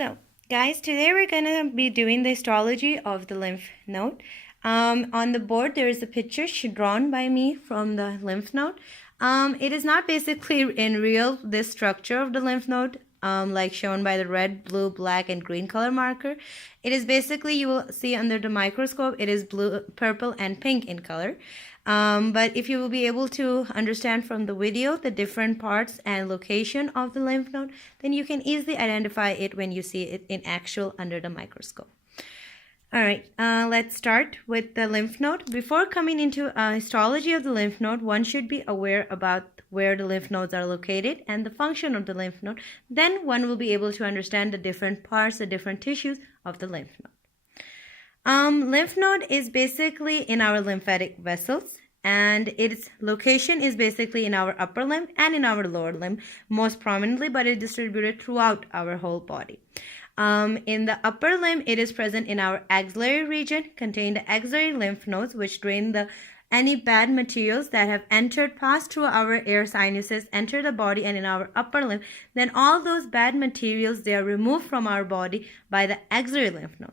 So, guys, today we're going to be doing the histology of the lymph node. On the board, there is a picture drawn by me from the lymph node. It is not basically in real this structure of the lymph node, like shown by the red, blue, black, and green color marker. It is basically, you will see under the microscope, it is blue, purple, and pink in color. But if you will be able to understand from the video the different parts and location of the lymph node, then you can easily identify it when you see it in actual under the microscope. All right, let's start with the lymph node. Before coming into histology of the lymph node, one should be aware about where the lymph nodes are located and the function of the lymph node. Then one will be able to understand the different parts, the different tissues of the lymph node. Lymph node is basically in our lymphatic vessels, and its location is basically in our upper limb and in our lower limb most prominently, but it is distributed throughout our whole body. In the upper limb, it is present in our axillary region, contain the axillary lymph nodes, which drain any bad materials that have passed through our air sinuses, enter the body and in our upper limb. Then all those bad materials, they are removed from our body by the axillary lymph node.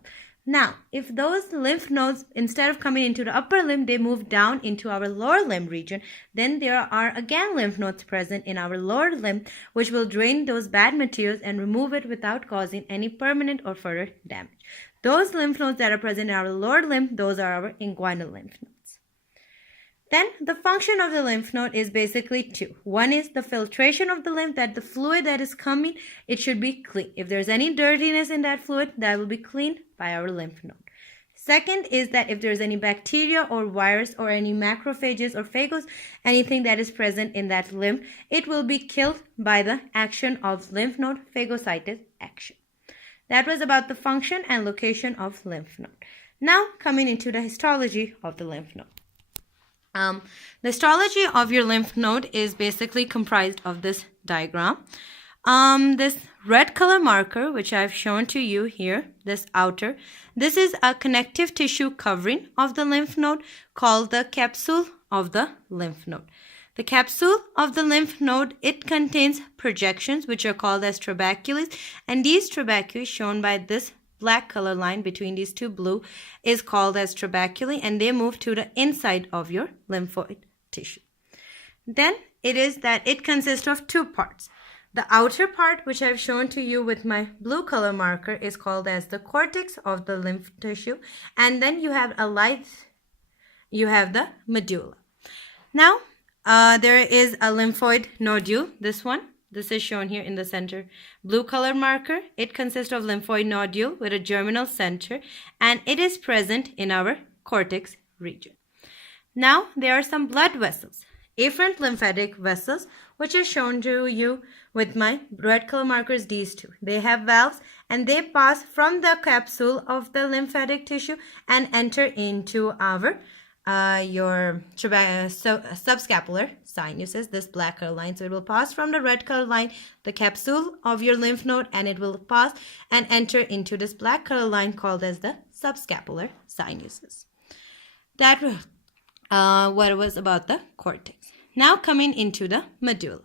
Now, if those lymph nodes, instead of coming into the upper limb, they move down into our lower limb region, then there are again lymph nodes present in our lower limb, which will drain those bad materials and remove it without causing any permanent or further damage. Those lymph nodes that are present in our lower limb, those are our inguinal lymph nodes. Then the function of the lymph node is basically two. One is the filtration of the lymph, that the fluid that is coming, it should be clean. If there's any dirtiness in that fluid, that will be cleaned by our lymph node. Second is that if there's any bacteria or virus or any macrophages or phagos, anything that is present in that lymph, it will be killed by the action of lymph node phagocytic action. That was about the function and location of lymph node. Now coming into the histology of the lymph node. The histology of your lymph node is basically comprised of this diagram. This red color marker, which I've shown to you here, this outer, this is a connective tissue covering of the lymph node called the capsule of the lymph node. The capsule of the lymph node, it contains projections which are called as trabecules, and these trabecules, shown by this black color line between these two blue, is called as trabeculae, and they move to the inside of your lymphoid tissue. Then it is that it consists of two parts. The outer part, which I've shown to you with my blue color marker, is called as the cortex of the lymph tissue, and then you have the medulla. Now there is a lymphoid nodule, this one. This is shown here in the center blue color marker. It consists of lymphoid nodule with a germinal center, and it is present in our cortex region. Now there are some blood vessels, afferent lymphatic vessels, which are shown to you with my red color markers, these two. They have valves and they pass from the capsule of the lymphatic tissue and enter into our your subscapular sinuses, this black color line. So it will pass from the red color line, the capsule of your lymph node, and it will pass and enter into this black color line called as the subscapular sinuses. That what it was about the cortex. Now coming into the medulla.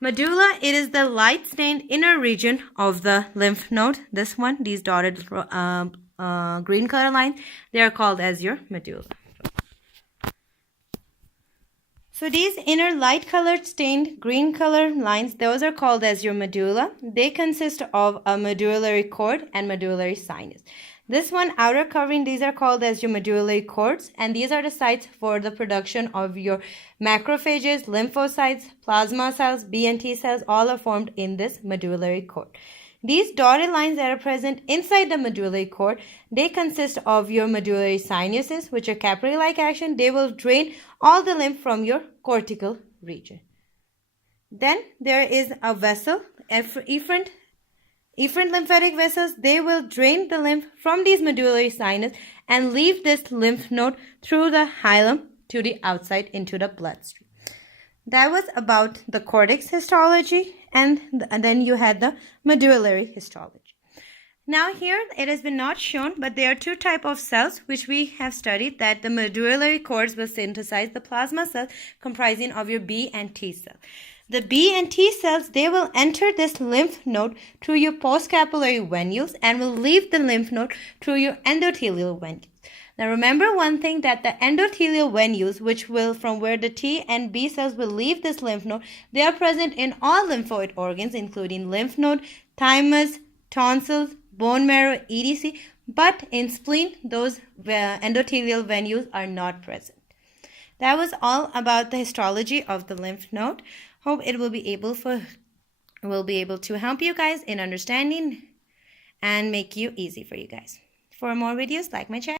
Medulla, it is the light stained inner region of the lymph node. This one, these dotted green color lines, they are called as your medulla. So these inner light colored stained green color lines, those are called as your medulla. They consist of a medullary cord and medullary sinus. This one outer covering, these are called as your medullary cords, and these are the sites for the production of your macrophages, lymphocytes, plasma cells, B and T cells, all are formed in this medullary cord. These dotted lines that are present inside the medullary cord, they consist of your medullary sinuses, which are capillary-like action. They will drain all the lymph from your cortical region. Then there is a vessel, efferent lymphatic vessels. They will drain the lymph from these medullary sinus and leave this lymph node through the hilum to the outside into the bloodstream. That was about the cortex histology, and then you had the medullary histology. Now here it has been not shown, but there are two types of cells which we have studied, that the medullary cords will synthesize the plasma cells comprising of your B and T cell. The B and T cells, they will enter this lymph node through your postcapillary venules and will leave the lymph node through your endothelial venules. Now remember one thing, that the endothelial venules, which will from where the T and B cells will leave this lymph node, they are present in all lymphoid organs, including lymph node, thymus, tonsils, bone marrow, etc. But in spleen, those endothelial venules are not present. That was all about the histology of the lymph node. Hope it will be able to help you guys in understanding and make you easy for you guys. For more videos, like my channel.